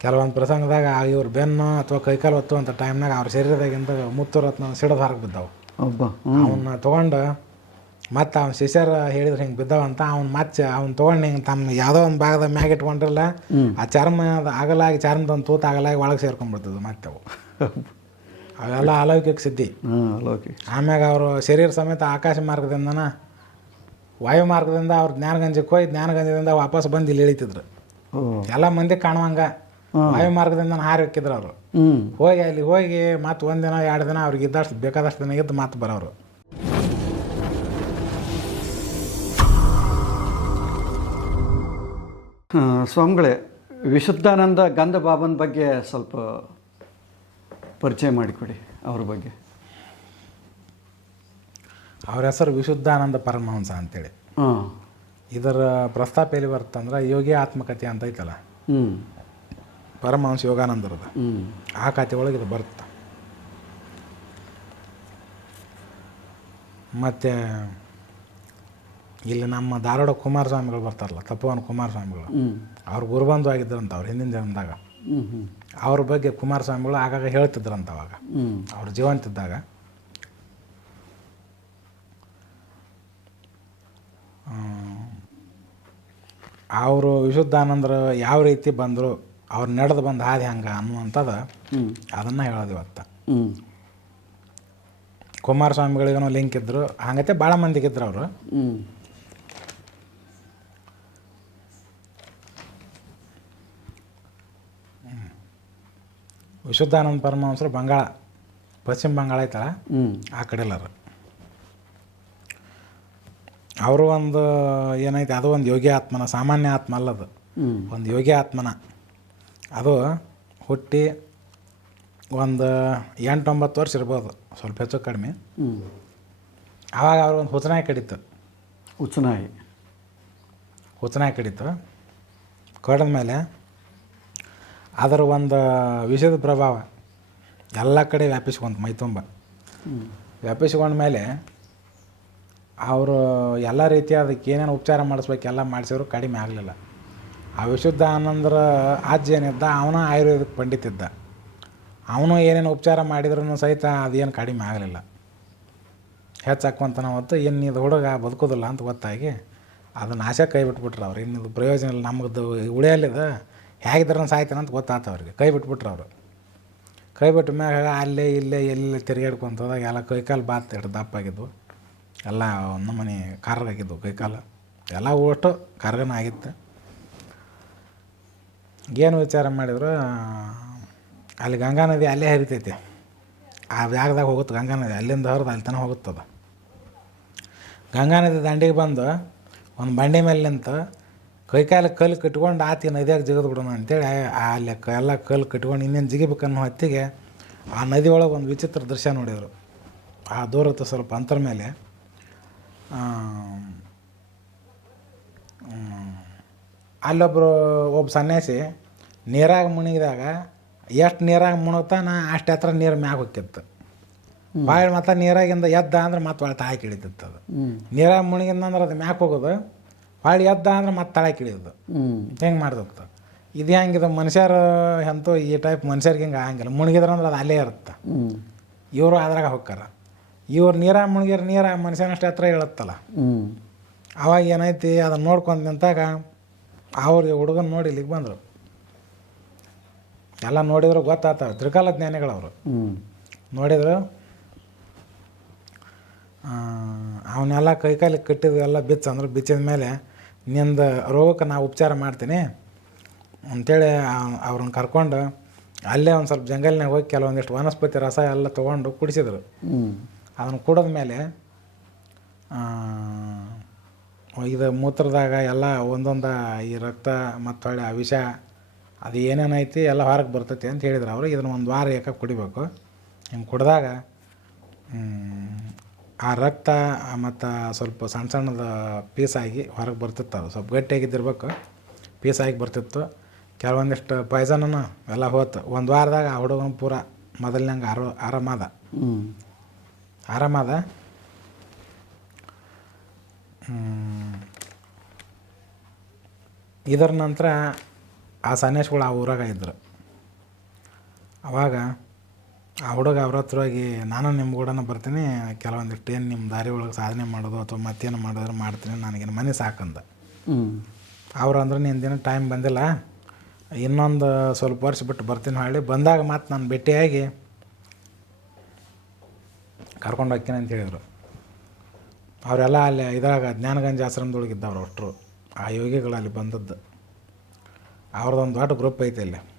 ಕೆಲವೊಂದು ಪ್ರಸಂಗದಾಗ ಇವ್ರ ಬೆನ್ನು ಅಥವಾ ಕೈಕಾಲು ಹೊತ್ತು ಅಂತ ಟೈಮ್ನಾಗ ಅವ್ರ ಶರೀರದಾಗಿಂದ ಮುತ್ತು ರತ್ನ ಸಿಡೋದು ಹೊರಗೆ ಬಿದ್ದಾವೆ. ಅವನ್ನ ತೊಗೊಂಡು ಮತ್ತು ಅವ್ನ ಶಿಷ್ಯರ ಹೇಳಿದ್ರೆ ಹಿಂಗೆ ಬಿದ್ದಾವಂತ ಅವ್ನು ಮತ್ತೆ ಅವ್ನು ತೊಗೊಂಡು ಹಿಂಗೆ ತಮ್ಮ ಯಾವುದೋ ಒಂದು ಭಾಗದ ಮ್ಯಾಗ ಇಟ್ಕೊಂಡಿರಲ್ಲ ಆ ಚರ್ಮದ ಅಗಲಾಗಿ ಚರ್ಮದ ಒಂದು ತೂತ ಅಗಲಾಗಿ ಒಳಗೆ ಸೇರ್ಕೊಂಡ್ಬಿಡ್ತದೆ ಮತ್ತೆ ಅವು. ಅವೆಲ್ಲ ಅಲೌಕಿಕ ಸಿದ್ಧಿ. ಆಮ್ಯಾಗ ಅವರು ಶರೀರ ಸಮೇತ ಆಕಾಶ ಮಾರ್ಗದಿಂದನ ವಾಯು ಮಾರ್ಗದಿಂದ ಅವ್ರು ಜ್ಞಾನಗಂಜಕ್ಕೆ ಹೋಗಿ ಜ್ಞಾನಗಂಜದಿಂದ ವಾಪಸ್ ಬಂದು ಇಲ್ಲಿ ಇಳಿತಿದ್ರು. ಎಲ್ಲ ಮಂದಿ ಕಾಣುವಂಗ ವಾಯು ಮಾರ್ಗದಿಂದ ಹಾರಿ ಹೋಗಿದ್ರು ಅವರು. ಹೋಗಿ ಅಲ್ಲಿ ಹೋಗಿ ಮತ್ತೆ ಒಂದಿನ ಎರಡು ದಿನ ಅವ್ರಿಗೆ ಇದ್ದಷ್ಟು ಬೇಕಾದಷ್ಟು ದಿನ ಇದ್ದು ಮತ್ತೆ ಬರೋರು. ಸ್ವಾಮಿಗಳೇ ವಿಶುದ್ಧಾನಂದ ಗಂಧ ಬಾಬನ್ ಬಗ್ಗೆ ಸ್ವಲ್ಪ ಪರಿಚಯ ಮಾಡಿಕೊಡಿ ಅವ್ರ ಬಗ್ಗೆ. ಅವ್ರ ಹೆಸರು ವಿಶುದ್ಧಾನಂದ ಪರಮಹಂಸ ಅಂತೇಳಿ. ಇದರ ಪ್ರಸ್ತಾಪ ಎಲ್ಲಿ ಬರುತ್ತಂದ್ರೆ ಯೋಗಿ ಆತ್ಮಕಥೆ ಅಂತ ಐತಲ್ಲ. ಪರಮಹಂಸ ಯೋಗಾನಂದರದ. ಆ ಖಾತೆ ಒಳಗೆ ಇದು ಬರುತ್ತೆ. ಮತ್ತು ಇಲ್ಲಿ ನಮ್ಮ ಧಾರವಾಡ ಕುಮಾರಸ್ವಾಮಿಗಳು ಬರ್ತಾರಲ್ಲ ತಪ್ಪವನ ಕುಮಾರಸ್ವಾಮಿಗಳು. ಅವ್ರು ಗುರುಬಂಧು ಆಗಿದ್ದರಂತ ಅವ್ರು ಹಿಂದಿನ ಜನ್ಮದಾಗ. ಅವ್ರ ಬಗ್ಗೆ ಕುಮಾರಸ್ವಾಮಿಗಳು ಆಗಾಗ ಹೇಳ್ತಿದ್ರಂತ ಅವಾಗ. ಅವ್ರ ಅವ್ರು ಜೀವಂತಿದ್ದಾಗ. ಅವರು ವಿಶುದ್ಧಾನಂದರು ಯಾವ ರೀತಿ ಬಂದರು ಅವ್ರು ನಡೆದು ಬಂದು ಹಾದಿ ಹಂಗೆ ಅನ್ನುವಂಥದ್ದು ಅದನ್ನು ಹೇಳೋದು ಇವತ್ತು. ಕುಮಾರಸ್ವಾಮಿಗಳಿಗೂ ಲಿಂಕ್ ಇದ್ದರು ಹಂಗತೆ ಭಾಳ ಮಂದಿಗಿದ್ರು ಅವರು. ಹ್ಞೂ ವಿಶುದ್ಧಾನಂದ ಪರಮಹಂಸರು ಬಂಗಾಳ ಪಶ್ಚಿಮ ಬಂಗಾಳ ಐತಲ್ಲ? ಆ ಕಡೆ ಎಲ್ಲರು ಅವರು. ಒಂದು ಏನೈತೆ ಅದು ಒಂದು ಯೋಗಿ ಆತ್ಮನ ಸಾಮಾನ್ಯ ಆತ್ಮ ಅಲ್ಲದು ಒಂದು ಯೋಗಿ ಆತ್ಮನ. ಅದು ಹುಟ್ಟಿ ಒಂದು ಎಂಟೊಂಬತ್ತು ವರ್ಷ ಇರ್ಬೋದು ಸ್ವಲ್ಪ ಹೆಚ್ಚು ಕಡಿಮೆ. ಆವಾಗ ಅವ್ರು ಒಂದು ಹುಚ್ಚನಾಯಿ ಕಡಿತು. ಹುಚ್ಚನಾಯಿ ಹುಚ್ಚನಾಯಿ ಕಡಿತು. ಕಡಿದ ಮೇಲೆ ಅದರ ಒಂದು ವಿಷದ ಪ್ರಭಾವ ಎಲ್ಲ ಕಡೆ ವ್ಯಾಪಿಸ್ಕೊಂತು ಮೈ ತುಂಬ. ವ್ಯಾಪಿಸ್ಕೊಂಡ ಮೇಲೆ ಅವರು ಎಲ್ಲ ರೀತಿಯ ಅದಕ್ಕೆ ಏನೇನು ಉಪಚಾರ ಮಾಡಿಸ್ಬೇಕು ಎಲ್ಲ ಮಾಡಿಸಿದ್ರು ಕಡಿಮೆ ಆಗಲಿಲ್ಲ. ಆ ವಿಶುದ್ಧ ಆನಂದರ ಏನಿದ್ದ ಅವನ ಆಯುರ್ವೇದಿಕ್ ಪಂಡಿತ ಇದ್ದ ಅವನು ಏನೇನು ಉಪಚಾರ ಮಾಡಿದ್ರೂ ಸಹಿತ ಅದೇನು ಕಡಿಮೆ ಆಗಲಿಲ್ಲ. ಹೆಚ್ಚಾಕೊಂತನ ಹೊತ್ತು ಇನ್ನು ಇದು ಹುಡುಗ ಬದುಕೋದಿಲ್ಲ ಅಂತ ಗೊತ್ತಾಗಿ ಅದನ್ನ ಆಶೆ ಕೈ ಬಿಟ್ಬಿಟ್ರು ಅವ್ರು. ಇನ್ನಿದು ಪ್ರಯೋಜನ ಇಲ್ಲ. ನಮಗದು ಉಳಿಯಲ್ಲಿದ ಹೇಗಿದ್ರೂ ಸಾಯ್ತಾನೆ ಅಂತ ಗೊತ್ತಾತ ಅವ್ರಿಗೆ. ಕೈ ಬಿಟ್ಬಿಟ್ರು ಅವರು. ಕೈ ಬಿಟ್ಟ ಮ್ಯಾಗ ಅಲ್ಲೇ ಇಲ್ಲೇ ಎಲ್ಲಿ ತಿರುಗಾಡ್ಕೊಂತದಾಗ ಎಲ್ಲ ಕೈಕಾಲು ಬಾತ್ ಇಟ್ಟು ದಪ್ಪಾಗಿದ್ವು. ಎಲ್ಲ ಒಂದು ಮನೆ ಕಾರ್ಗಾಗಿದ್ವು ಕೈಕಾಲು. ಎಲ್ಲ ಒಟ್ಟು ಕಾರ್ಗನ ಆಗಿತ್ತು ಏನು ವಿಚಾರ ಮಾಡಿದ್ರು, ಅಲ್ಲಿ ಗಂಗಾ ನದಿ ಅಲ್ಲೇ ಹರಿತೈತಿ. ಆ ಜಾಗದಾಗ ಹೋಗುತ್ತೆ ಗಂಗಾ ನದಿ, ಅಲ್ಲಿಂದ ಹೊರದು ಅಲ್ಲಿ ತನಕ ಹೋಗುತ್ತದ ಗಂಗಾ ನದಿ ದಂಡಿಗೆ ಬಂದು ಒಂದು ಬಂಡಿ ಮೇಲೆ ನಿಂತು ಕೈಕಾಲ ಕಲ್ಲು ಕಟ್ಕೊಂಡು ಆತಿ ನದಿಯಾಗ ಜಿಗಿದು ಬಿಡೋಣ ಅಂತೇಳಿ ಅಲ್ಲಿ ಎಲ್ಲ ಕಲ್ಲು ಕಟ್ಕೊಂಡು ಇನ್ನೇನು ಜಿಗಿಬೇಕನ್ನೋ ಹೊತ್ತಿಗೆ ಆ ನದಿ ಒಳಗೆ ಒಂದು ವಿಚಿತ್ರ ದೃಶ್ಯ ನೋಡಿದರು. ಆ ದೂರತ್ತು ಸ್ವಲ್ಪ ಅಂತರ ಮೇಲೆ ಅಲ್ಲೊಬ್ಬರು ಒಬ್ಬ ಸನ್ಯಾಸಿ ನೀರಾಗ ಮುಣಿಗಿದಾಗ ಎಷ್ಟು ನೀರಾಗ ನಾ ಅಷ್ಟು ಹತ್ರ ನೀರು ಮ್ಯಾಗ ಹೋಗ್ತಿತ್ತು. ಭಾಳ ಮತ್ತೆ ನೀರಾಗಿಂದ ಎದ್ದ ಅಂದ್ರೆ ಮತ್ತೆ ಒಳ ತಾಳಕ್ಕೆ ಇಳಿತಿತ್ತು ಅದು. ನೀರಾಗ ಮುಣಗಿಂದ ಅಂದ್ರೆ ಅದು ಮ್ಯಾಕ್ ಹೋಗೋದು ಭಾಳ ಎದ್ದ ಅಂದ್ರೆ ಮತ್ತೆ ತಳಕ್ಕೆ ಇಳಿಯೋದು ಹೆಂಗೆ ಮಾಡ್ತಿತ್ತು ಇದು ಹೆಂಗಿದೆ ಮನುಷ್ಯರು ಎಂತೂ ಈ ಟೈಪ್ ಮನುಷ್ಯರಿಗೆ ಹಿಂಗೆ ಆಗಂಗಿಲ್ಲ. ಮುಣಗಿದ್ರೆ ಅಂದ್ರೆ ಅದು ಅಲ್ಲೇ ಇರುತ್ತೆ. ಇವರು ಅದ್ರಾಗ ಹೋಗ್ತಾರ ಇವ್ರು ನೀರಾಗ ಮುಣಗಿರ ನೀರ ಮನುಷ್ಯನಷ್ಟು ಹತ್ರ ಇಳುತ್ತಲ್ಲ. ಹ್ಞೂ ಅವಾಗ ಏನೈತಿ ಅದನ್ನು ನೋಡ್ಕೊಂಡು ನಿಂತಾಗ ಅವ್ರಿಗೆ ಹುಡುಗನ ನೋಡಿ ಇಲ್ಲಿಗೆ ಬಂದರು. ಎಲ್ಲ ನೋಡಿದ್ರು ಗೊತ್ತಾತ ತ್ರಿಕಾಲ ಜ್ಞಾನಿಗಳವರು. ನೋಡಿದ್ರು ಅವನ್ನೆಲ್ಲ ಕೈಕಾಲಿ ಕಟ್ಟಿದ್ದು ಎಲ್ಲ ಬಿಚ್ಚ ಅಂದ್ರೆ ಬಿಚ್ಚಿದ ಮೇಲೆ ನಿಂದ ರೋಗಕ್ಕೆ ನಾವು ಉಪಚಾರ ಮಾಡ್ತೀನಿ. ಅಂಥೇಳಿ ಅವ್ರನ್ನ ಕರ್ಕೊಂಡು ಅಲ್ಲೇ ಒಂದು ಸ್ವಲ್ಪ ಜಂಗಲ್ನಾಗ ಹೋಗಿ ಕೆಲವೊಂದಿಷ್ಟು ವನಸ್ಪತಿ ರಸ ಎಲ್ಲ ತೊಗೊಂಡು ಕುಡಿಸಿದ್ರು. ಅದನ್ನು ಕುಡಿದ ಮೇಲೆ ಇದು ಮೂತ್ರದಾಗ ಎಲ್ಲ ಒಂದೊಂದು ಈ ರಕ್ತ ಮತ್ತು ಹೊಳ್ಳಿ ಆ ವಿಷ ಅದು ಏನೇನೈತಿ ಎಲ್ಲ ಹೊರಗೆ ಬರ್ತೈತಿ ಅಂತ ಹೇಳಿದ್ರು ಅವರು. ಇದನ್ನು ಒಂದು ವಾರ ಏಕ ಕುಡಿಬೇಕು. ಹಿಂಗೆ ಕುಡಿದಾಗ ಆ ರಕ್ತ ಮತ್ತು ಸ್ವಲ್ಪ ಸಣ್ಣ ಸಣ್ಣದ ಪೀಸಾಗಿ ಹೊರಗೆ ಬರ್ತಿತ್ತು ಅದು. ಸ್ವಲ್ಪ ಗಟ್ಟಿಯಾಗಿದ್ದಿರ್ಬೇಕು. ಪೀಸಾಗಿ ಬರ್ತಿತ್ತು. ಕೆಲವೊಂದಿಷ್ಟು ಪಾಯ್ಸನೂ ಎಲ್ಲ ಹೋತು. ಒಂದು ವಾರದಾಗ ಆ ಹುಡುಗನ ಪೂರ ಮೊದಲಿನಂಗೆ ಆರೋ ಆರಾಮದ. ಆರಾಮದ. ಇದರ ನಂತರ ಆ ಸನ್ಯಾಸಿಗಳು ಆ ಊರಾಗ ಇದ್ದರು ಅವಾಗ ಆ ಹುಡುಗ ಅವ್ರ ಹತ್ರ ಹೋಗಿ ನಾನು ನಿಮ್ಮ ಕೂಡನ ಬರ್ತೀನಿ ಕೆಲವೊಂದಿಷ್ಟು ಏನು ನಿಮ್ಮ ದಾರಿ ಒಳಗೆ ಸಾಧನೆ ಮಾಡೋದು ಅಥವಾ ಮತ್ತೇನು ಮಾಡಿದ್ರೆ ಮಾಡ್ತೀನಿ ನನಗೇನು ಮನೆ ಸಾಕಂದ. ಅವ್ರು ಅಂದ್ರೆ ನಿನ್ನ ದಿನ ಟೈಮ್ ಬಂದಿಲ್ಲ ಇನ್ನೊಂದು ಸ್ವಲ್ಪ ವರ್ಷ ಬಿಟ್ಟು ಬರ್ತೀನಿ ಹೇಳಿ ಬಂದಾಗ ಮತ್ತೆ ನಾನು ಭೇಟಿಯಾಗಿ ಕರ್ಕೊಂಡು ಹೋಗ್ತೀನಿ ಅಂತ ಹೇಳಿದರು. ಅವರೆಲ್ಲ ಅಲ್ಲಿ ಇದ್ರಾಗ ಜ್ಞಾನಗಂಜ ಆಶ್ರಮದೊಳಗೆ ಇದ್ದವ್ರು ಅಷ್ಟರು. ಆ ಯೋಗಿಗಳು ಅಲ್ಲಿ ಬಂದದ್ದು. ಅವ್ರದ್ದೊಂದು ದೊಡ್ಡ ಗ್ರೂಪ್ ಐತೆ ಇಲ್ಲಿ.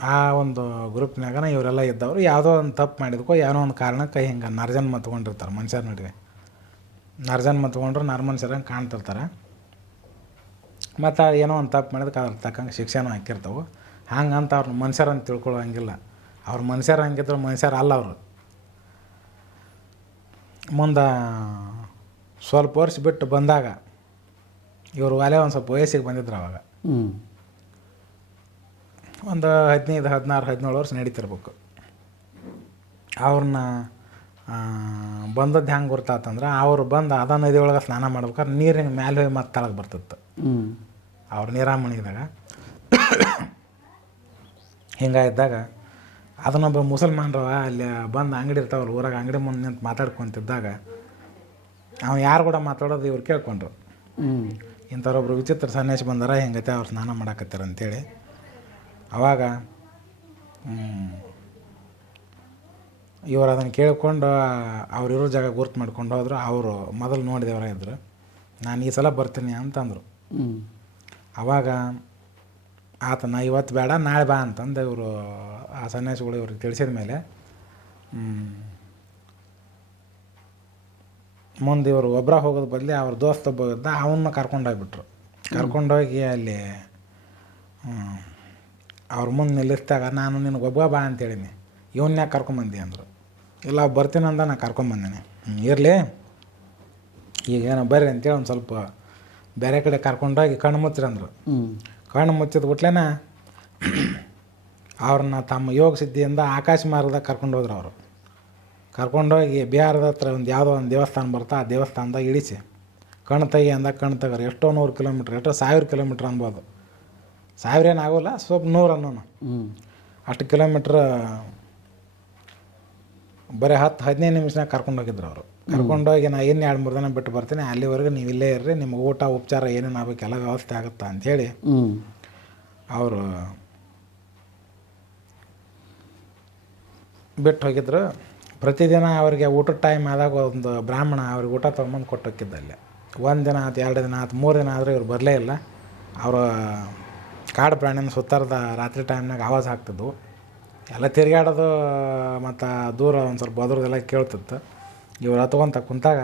ಆ ಒಂದು ಗ್ರೂಪ್ನಾಗನ ಇವರೆಲ್ಲ ಇದ್ದವರು. ಯಾವುದೋ ಒಂದು ತಪ್ಪು ಮಾಡಿದ್ಕೋ ಏನೋ ಒಂದು ಕಾರಣಕ್ಕೆ ಹಿಂಗೆ ನರ್ಜನ್ ಮತ್ಕೊಂಡಿರ್ತಾರೆ ಮನುಷ್ಯರ ನಡುವೆ. ನರ್ಜನ್ ಮತ್ಕೊಂಡ್ರು ನರ್ ಕಾಣ್ತಿರ್ತಾರೆ. ಮತ್ತು ಏನೋ ಒಂದು ತಪ್ಪು ಮಾಡಿದಕ್ಕೆ ಅದ್ರ ತಕ್ಕಂಗೆ ಶಿಕ್ಷೆನೂ ಹಾಕಿರ್ತಾವೆ. ಹಂಗಂತ ಅವ್ರನ್ನ ಮನುಷ್ಯರಂತ ತಿಳ್ಕೊಳ್ಳೋ ಹಂಗಿಲ್ಲ ಅವ್ರ ಮನುಷ್ಯರು ಹಂಗಿದ್ರು ಮನುಷ್ಯರು ಅಲ್ಲ ಅವರು. ಮುಂದೆ ಸ್ವಲ್ಪ ವರ್ಷ ಬಿಟ್ಟು ಬಂದಾಗ ಇವರು ಒಲೆ ಒಂದು ಸ್ವಲ್ಪ ವಯಸ್ಸಿಗೆ ಬಂದಿದ್ರು ಅವಾಗ. ಹ್ಞೂ ಒಂದು ಹದಿನೈದು ಹದಿನಾರು ಹದಿನೇಳು ವರ್ಷ ನಡೀತಿರ್ಬೇಕು. ಅವ್ರನ್ನ ಬಂದದ್ದು ಹೆಂಗೆ ಗುರ್ತಾತಂದ್ರೆ ಅವ್ರು ಬಂದು ಅದ ನದಿ ಒಳಗೆ ಸ್ನಾನ ಮಾಡ್ಬೇಕಾದ್ರೆ ನೀರಿನ ಮ್ಯಾಲೆ ಹೋಗಿ ಮತ್ತೆ ತಳಗೆ ಬರ್ತಿತ್ತು. ಅವ್ರ ನೀರಾಮಣಿದಾಗ ಹಿಂಗಾಗಿದ್ದಾಗ ಅದನ್ನೊಬ್ಬ ಮುಸಲ್ಮಾನರವ ಅಲ್ಲಿ ಬಂದು ಅಂಗಡಿ ಇರ್ತಾವಲ್ಲ ಊರಾಗ ಅಂಗಡಿ ಮುಂದೆ ನಿಂತು ಮಾತಾಡ್ಕೊತಿದ್ದಾಗ ಅವ್ನು ಯಾರು ಕೂಡ ಮಾತಾಡೋದು ಇವ್ರು ಕೇಳ್ಕೊಂಡ್ರು. ಇಂಥವ್ರೊಬ್ರು ವಿಚಿತ್ರ ಸನ್ಯಾಸಿ ಬಂದಾರ ಹೆಂಗೈತೆ ಅವ್ರು ಸ್ನಾನ ಮಾಡಾಕತ್ತಾರ ಅಂತೇಳಿ. ಅವಾಗ ಇವರು ಅದನ್ನು ಕೇಳಿಕೊಂಡು ಅವ್ರಿರೋ ಜಾಗ ಗುರ್ತು ಮಾಡ್ಕೊಂಡು ಹೋದ್ರು ಅವರು ಮೊದಲು ನೋಡಿದವರ ಇದ್ರು. ನಾನು ಈ ಸಲ ಬರ್ತೀನಿ ಅಂತಂದರು. ಅವಾಗ ಆತ ನಾ ಇವತ್ತು ಬೇಡ ನಾಳೆ ಬಾ ಅಂತಂದು ಇವರು ಆ ಸನ್ಯಾಸಿಗಳು ಇವ್ರಿಗೆ ತಿಳಿಸಿದ ಮೇಲೆ ಮುಂದೆ ಇವರು ಒಬ್ಬರ ಹೋಗೋದು ಬದಲಿ ಅವ್ರ ದೋಸ್ತ ಒಬ್ಬ ಇದ್ದ ಅವನ್ನ ಕರ್ಕೊಂಡೋಗ್ಬಿಟ್ರು ಕರ್ಕೊಂಡೋಗಿ ಅಲ್ಲಿ ಅವ್ರ ಮುಂದೆ ನಿಲ್ಲಿಸಿದಾಗ ನಾನು ನಿನಗೆ ಒಬ್ಬ ಬಾ ಅಂತೇಳೀನಿ ಇವನ್ನ ಯಾಕೆ ಕರ್ಕೊಂಬಂದಿ ಅಂದರು. ಇಲ್ಲ ಬರ್ತೀನಿ ಅಂದ ನಾ ಕರ್ಕೊಂಬಂದಿನಿ ಇರಲಿ. ಈಗ ಏನೋ ಬರ್ರಿ ಅಂತೇಳಿ ಒಂದು ಸ್ವಲ್ಪ ಬೇರೆ ಕಡೆ ಕರ್ಕೊಂಡೋಗಿ ಕಣ್ಣು ಅಂದರು. ಹ್ಞೂ ಕಣ್ಣು ಮುಚ್ಚಿದ ಗುಟ್ಲೆನ ಅವ್ರನ್ನ ತಮ್ಮ ಯೋಗ ಸಿದ್ಧಿಯಿಂದ ಆಕಾಶ ಮಾರ್ಗದಾಗ ಕರ್ಕೊಂಡು ಹೋದ್ರು ಅವರು. ಕರ್ಕೊಂಡೋಗಿ ಬಿಹಾರದ ಹತ್ರ ಒಂದು ಯಾವುದೋ ಒಂದು ದೇವಸ್ಥಾನ ಬರ್ತಾ ಆ ದೇವಸ್ಥಾನದಾಗ ಇಳಿಸಿ. ಕಣ್ಣು ತೆಗಿ ಅಂದಾಗ ಕಣ್ಣು ತೆಗರು. ಎಷ್ಟೋ ನೂರು ಕಿಲೋಮೀಟ್ರ್ ಎಷ್ಟೋ ಸಾವಿರ ಕಿಲೋಮೀಟ್ರ್ ಅನ್ಬೋದು. ಸಾವಿರ ಏನು ಆಗೋಲ್ಲ ಸ್ವಲ್ಪ ನೂರು ಅನ್ನೋನು. ಅಷ್ಟು ಕಿಲೋಮೀಟ್ರ್ ಬರೀ ಹತ್ತು ಹದಿನೈದು ನಿಮಿಷನಾಗ ಕರ್ಕೊಂಡು ಹೋಗಿದ್ರು ಅವರು. ಕರ್ಕೊಂಡೋಗಿ ನಾ ಇನ್ನು ಎರಡು ಮೂರು ದಿನ ಬಿಟ್ಟು ಬರ್ತೀನಿ ಅಲ್ಲಿವರೆಗೂ ನೀವು ಇಲ್ಲೇ ಇರ್ರಿ ನಿಮ್ಗೆ ಊಟ ಉಪಚಾರ ಏನೇನು ಆಗ್ಬೇಕು ಎಲ್ಲ ವ್ಯವಸ್ಥೆ ಆಗುತ್ತಾ ಅಂಥೇಳಿ ಅವರು ಬಿಟ್ಟು ಹೋಗಿದ್ರು. ಪ್ರತಿದಿನ ಅವರಿಗೆ ಊಟದ ಟೈಮ್ ಆದಾಗ ಒಂದು ಬ್ರಾಹ್ಮಣ ಅವ್ರಿಗೆ ಊಟ ತೊಗೊಂಬಂದು ಕೊಟ್ಟು ಹೋಗಿದ್ದಲ್ಲಿ ಒಂದು ದಿನ ಆಯ್ತು ಎರಡು ದಿನ ಆಯ್ತು ಮೂರು ದಿನ ಆದರೆ ಇವ್ರು ಬರಲೇ ಇಲ್ಲ. ಅವರು ಕಾಡು ಪ್ರಾಣಿನ ಸುತ್ತಾರದ ರಾತ್ರಿ ಟೈಮ್ನಾಗ ಆವಾಜ್ ಹಾಕ್ತಿದ್ವು. ಎಲ್ಲ ತಿರುಗಾಡೋದು ಮತ್ತು ದೂರ ಒಂದು ಸ್ವಲ್ಪ ಬದ್ರದೆಲ್ಲ ಕೇಳ್ತಿತ್ತು. ಇವ್ರು ಹತ್ಕೊಂತ ಕುಂತಾಗ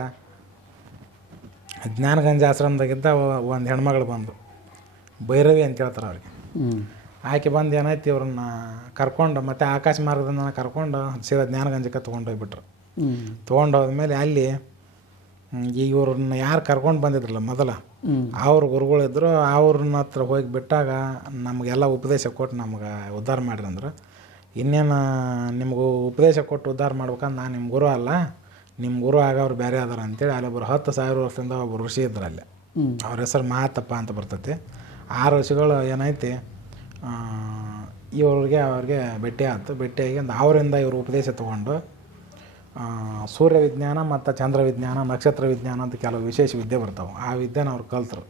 ಜ್ಞಾನಗಂಜ ಆಶ್ರಮದಾಗಿದ್ದ ಒಂದು ಹೆಣ್ಮಗಳು ಬಂದು ಭೈರವಿ ಅಂತ ಹೇಳ್ತಾರೆ ಅವ್ರಿಗೆ. ಆಕೆ ಬಂದು ಏನಾಯ್ತು ಇವ್ರನ್ನ ಕರ್ಕೊಂಡು ಮತ್ತೆ ಆಕಾಶ ಮಾರ್ಗದಿಂದ ಕರ್ಕೊಂಡು ಸೀದಾ ಜ್ಞಾನಗಂಜಕ್ಕೆ ತೊಗೊಂಡೋಗ್ಬಿಟ್ರು ತೊಗೊಂಡೋದ್ಮೇಲೆ ಅಲ್ಲಿ ಇವ್ರನ್ನ ಯಾರು ಕರ್ಕೊಂಡು ಬಂದಿದ್ರಲ್ಲ ಮೊದಲ ಅವ್ರ ಗುರುಗಳಿದ್ರು ಅವ್ರನ್ನ ಹತ್ರ ಹೋಗಿ ಬಿಟ್ಟಾಗ ನಮಗೆಲ್ಲ ಉಪದೇಶ ಕೊಟ್ಟು ನಮ್ಗೆ ಉದ್ಧಾರ ಮಾಡ್ರಿ ಅಂದ್ರೆ. ಇನ್ನೇನು ನಿಮಗೂ ಉಪದೇಶ ಕೊಟ್ಟು ಉದ್ಧಾರ ಮಾಡ್ಬೇಕಂದ್ರೆ ನಾನು ನಿಮ್ಮ ಗುರು ಅಲ್ಲ ನಿಮ್ಮ ಗುರು ಆಗೋರು ಬೇರೆ ಅದಾರ ಅಂತೇಳಿ ಅಲ್ಲೊಬ್ಬರು ಹತ್ತು ಸಾವಿರ ವರ್ಷದಿಂದ ಒಬ್ಬರು ಋಷಿ ಇದ್ರು ಅಲ್ಲಿ ಅವ್ರ ಹೆಸರು ಮಾತಪ್ಪ ಅಂತ ಬರ್ತೈತಿ. ಆ ಋಷಿಗಳು ಏನೈತಿ ಇವ್ರಿಗೆ ಅವ್ರಿಗೆ ಭೇಟಿ ಆಯ್ತು ಭೇಟಿಯಾಗಿ ಒಂದು ಅವರಿಂದ ಇವರು ಉಪದೇಶ ತೊಗೊಂಡು ಸೂರ್ಯ ವಿಜ್ಞಾನ ಮತ್ತು ಚಂದ್ರ ವಿಜ್ಞಾನ ನಕ್ಷತ್ರ ವಿಜ್ಞಾನ ಅಂತ ಕೆಲವು ವಿಶೇಷ ವಿದ್ಯೆ ಬರ್ತಾವೆ. ಆ ವಿದ್ಯೆನ ಅವ್ರು ಕಲ್ತರು.